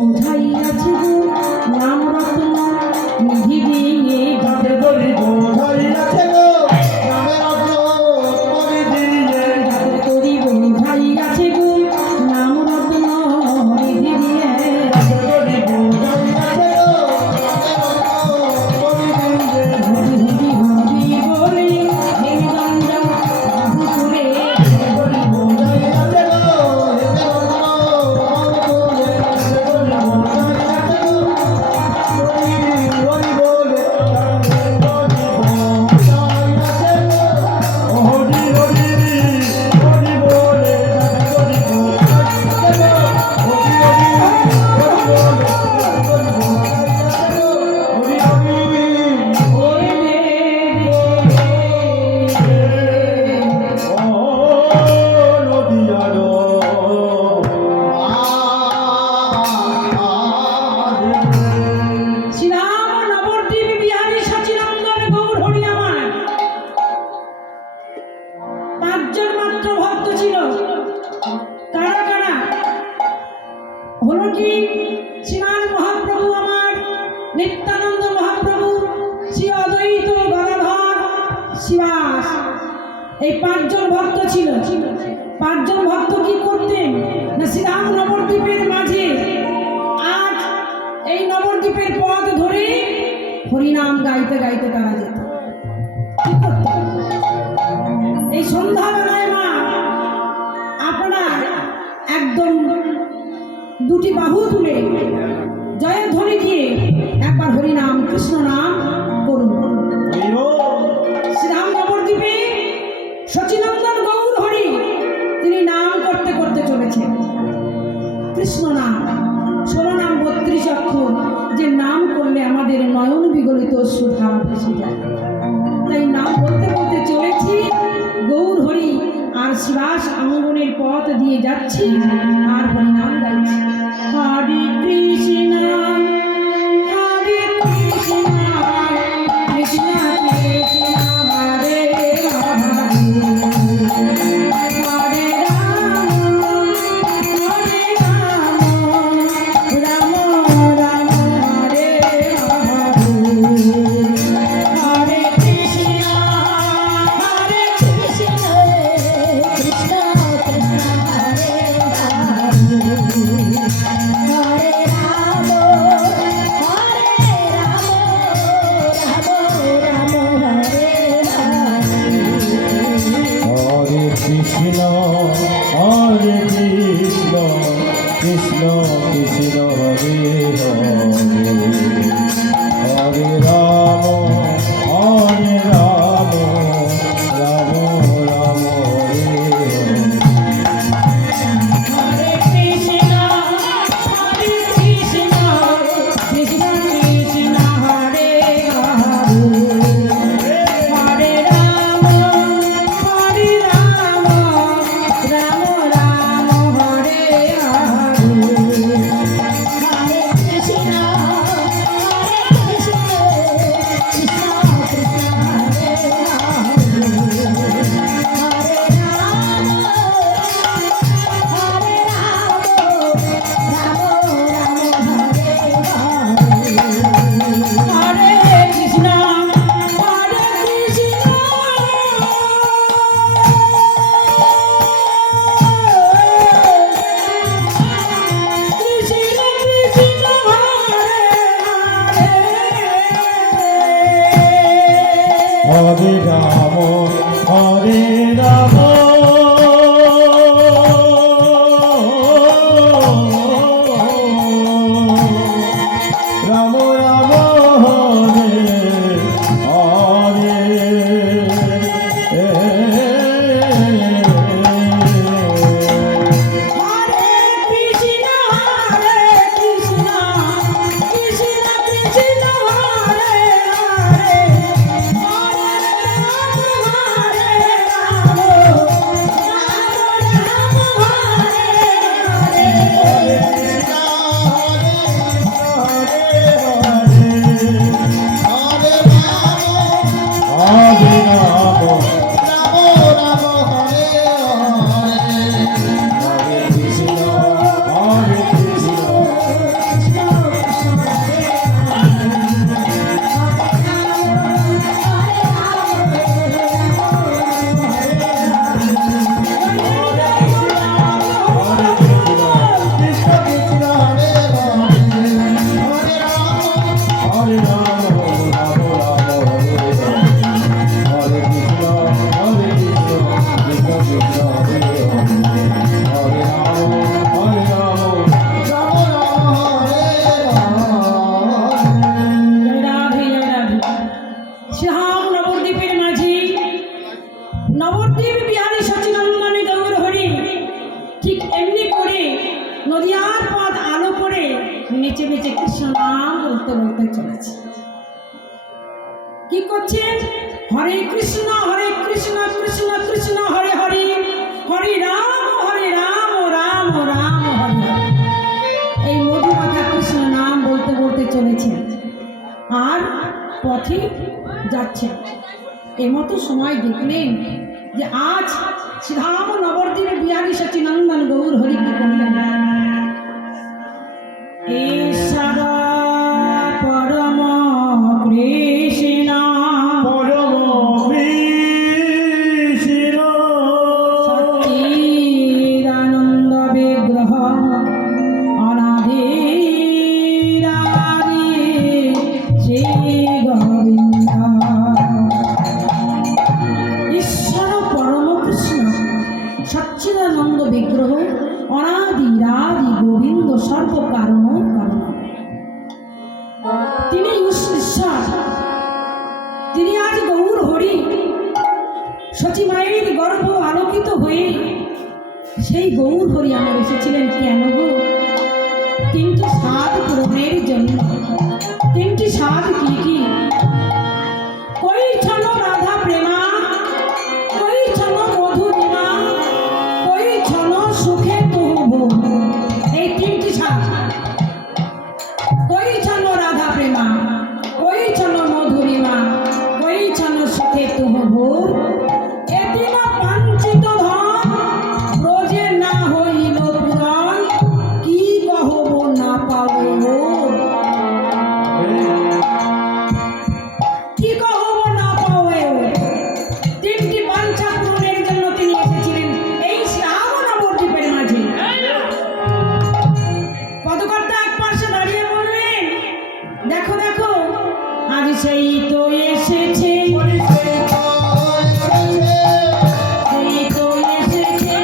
বোঝাই আছে গো নাম রত্ন নিধি দিয়ে যাদের তরি বোঝাই আছে গো নামের রত্ন নিধি দিয়ে যাদের তরি বোঝাই আছে গো নাম রত্ন নিধি দিয়ে যাদের তরি বোঝাই আছে গো নামের রত্ন নিধি দিয়ে হরি হরি বলে নিরঞ্জন বাহু তুলে তরি বোঝাই আছে গো নামের রত্ন শ্রীরাম নবদ্বীপ বিহারী সচিনন্দন গৌর হরি আমার পাঁচজন মাত্র ভক্ত ছিল। কারা কারা? হলো কি শ্রীমান মহাপ্রভু আমার, নিত্যানন্দ মহাপ্রভু, শ্রী অদ্বৈত গদাধর, শিবাস, এই পাঁচজন ভক্ত ছিল। পাঁচজন ভক্ত কি করতেন না শ্রীরাম নবদ্বীপের মাঝে আজ এই নবদ্বীপের পথ ধরে হরিনাম গাইতে গাইতে তারা যেত। কি করতেন? এই সন্ধ্যাবেলায় মা আপনার একদম দুটি বাহু তুলে জয়ধ্বনি দিয়ে একবার হরিনাম কৃষ্ণ নাম করুন। শ্রীরাম নবদ্বীপে সচিনন্দন গৌর হরি তিনি নাম করতে করতে চলেছেন কৃষ্ণ নাম, 16 নাম 32 অক্ষর, যে নাম করলে আমাদের নয়ন বিগলিত সুধা ভেসে যায়। তাই নাম বলতে বলতে চলেছি গৌর হরি আর শিবাস আঙ্গনের পথ দিয়ে যাচ্ছি আর হরিনাম গাইছি। হরে কৃষ্ণ হরে কৃষ্ণ কৃষ্ণ কৃষ্ণ হরে হরে হরে রাম হরে রাম রাম রাম হরে হরে কৃষ্ণ কৃষ্ণ কৃষ্ণ হরে হরে রাম রাম রাম হরে হরে কৃষ্ণ হরে কৃষ্ণ কৃষ্ণ কৃষ্ণ হরে হরে হরে রাম রাম রাম হরে হরে হরে কৃষ্ণ কৃষ্ণ কৃষ্ণ কৃষ্ণ হরে হরে হরে রাম রাম রাম হরে হরে হরে কৃষ্ণ নেচে নেচে কৃষ্ণ নাম বলতে বলতে চলেছে। কি করছেন? হরে কৃষ্ণ কৃষ্ণ কৃষ্ণ হরে হরে, হরে রাম রাম রাম হরে হরে। এই মধুমাখা কৃষ্ণ নাম বলতে বলতে চলেছেন আর পথে যাচ্ছেন। এমতো সময় দেখলেন যে আজ শ্রীধাম নবদ্বীপে বিহারী সচিনন্দন গৌর হরি কি করলেন? ঈশ্বর পরম কৃষ্ণ পরম কৃষ্ণ সচ্চিদানন্দ বিগ্রহ অনাদিরাদি শ্রী গোবিন্দ। ঈশ্বর পরম কৃষ্ণ সচ্চিদানন্দ বিগ্রহ অনাদিরাদি গোবিন্দ সর্বকারণ কারণ। তিনি ঈশ্বর, তিনি আজ গৌর হরি। সচি মায়ের গর্ভ আলোকিত হয়ে সেই গৌর হরি আমার এসেছিলেন কেন গো? তিনটি স্বাদ পূরণের জন্য। তিনটি স্বাদ কি কি? কই ছন রাধা প্রেমা, কই ছন মধুরিমা, কই ছন সুখে তহু। এই তিনটি স্বাদ। কই ছন রাধা প্রেমা, কই ছন মধুরিমা, কই ছন সুখে তহু। এতিম পাঞ্চিত ধন ব্রজে না হইল পূরণ, কি কহব না পাব। কি কহব না পাবে। তিনটি বাঞ্ছা পূরণের জন্য তিনি এসেছিলেন এই শ্রাবণ নবদ্বীপের মাঝে। পদকর্তা এক পাশে দাঁড়িয়ে বললেন, দেখো দেখো আজ সেই তো এসেছে, সেই তো এসেছে,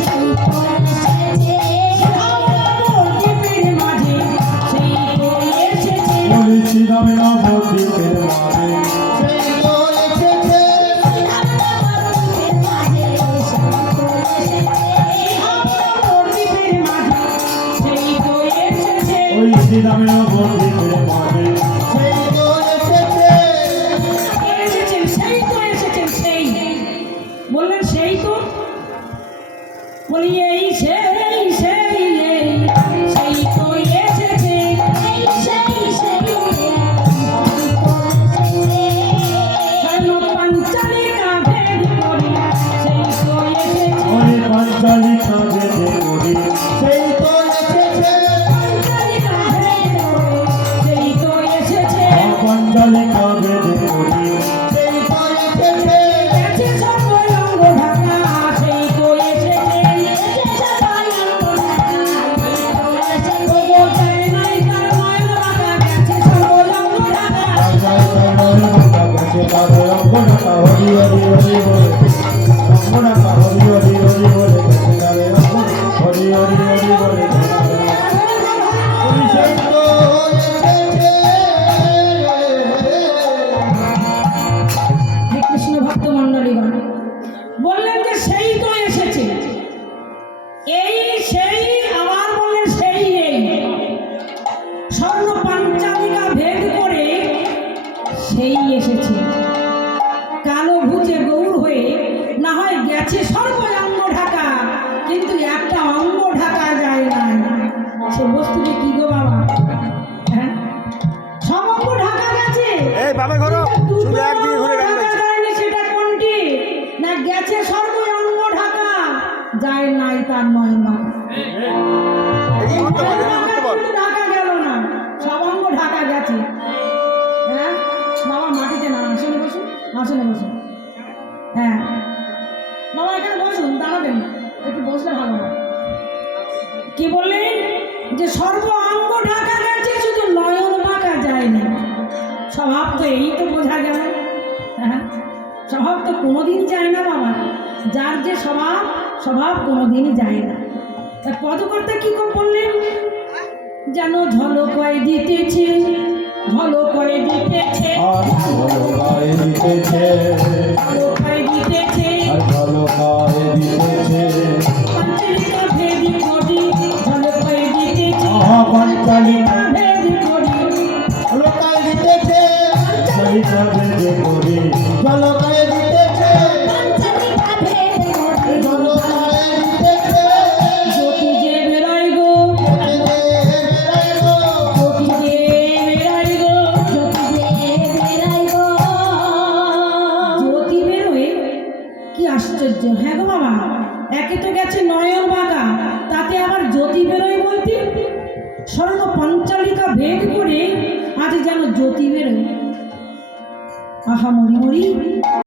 সেই তো এসেছে শ্রাবণ নবদ্বীপের মাঝে, সেই তো এসেছে। শ্রীরামে নবদ্বীপের মাঝে সেই তো এসেছে। ওই শ্রীরামে নবদ্বীপের মাঝে সেই তো এসেছে। বললেন সেই তো, বলি এই সেই সেই সেই তো এসেছে, পাঞ্চালিকা ভেদ করি সেই তো এসেছে। ওরে পাঞ্চালিকা বেদে করি সেই তো এসেছে। পাঞ্চালিকা ভেদ করে সেই তো এসেছে। পাঞ্চালিকা বেদে করি সেই তো এসেছে। গেছে সর্বঙ্গ ঢাকা সেই তো এসেছে। যায় নাই তার নয়ন বাঁকা, গেছে সর্বঙ্গ ঢাকা। হরি হরি হরি বলে রঙ্গনাথা হরি হরি হরি বলে হরি হরি হরি বলে সেই তো এসেছে। হে কৃষ্ণ ভক্ত মণ্ডলীগণ, বললেন যে সেই তো এসেছে। এই সেই আবার বললেন সেই এই স্বর্ণ পাঞ্চালিকা ভেদ করে সেই এসেছে। কালো ভুজে গৌর হয়ে না হয় গেছে সর্বঙ্গ ঢাকা, কিন্তু একটা অঙ্গ ঢাকা যায় না। সে বস্তুটি কি গো বাবা? হ্যাঁ, সব অঙ্গ ঢাকা গেছে, এই বামে ঘোরো, শুধু একদিকে ঘুরে গান ঢাকা গাইছে। যায়নি। সেটা কোনটি? না গেছে সর্বঙ্গ ঢাকা, যায় নাই তার নয় মা। এই ঘুরতে বল, এই ঘুরতে বল। ঢাকা গেল না, সব অঙ্গ ঢাকা গেছে। হ্যাঁ বাবা, মাটিতে না, আসনে বসুন, আসনে বসুন। হ্যাঁ বাবা, এখানে বসুন, দাঁড়াবেন না, একটু বসলে ভালো হয়। কি বললেন? যে সর্ব অঙ্গ ঢাকা গেছে, শুধু নয়ন বাঁকা যায়নি। স্বভাব তো এই তো বোঝা গেল। হ্যাঁ, স্বভাব তো কোনোদিন যায় না বাবা। যার যে স্বভাব, স্বভাব কোনোদিনই যায় না। তা পদকর্তা কি বললেন? যেন ঝলকায় দিতেছে, ঝলকায় দিতেছে, আর ঝলকায় দিতেছে, ঝলকায় দিতেছে, আর ঝলকায় দিতেছে। পাঞ্চালিকা ভেদি করি ঝলকায় দিতেছে। পাঞ্চালিকা আশ্চর্য, হ্যাঁ গো বাবা, একে তো গেছে নয়ন বাঁকা, তাতে আবার জ্যোতি বেরোয় বলতে। স্বর্ণ পঞ্চালিকা ভেদ করে আজ যেন জ্যোতি বেরোয়। আহা মরি মরি,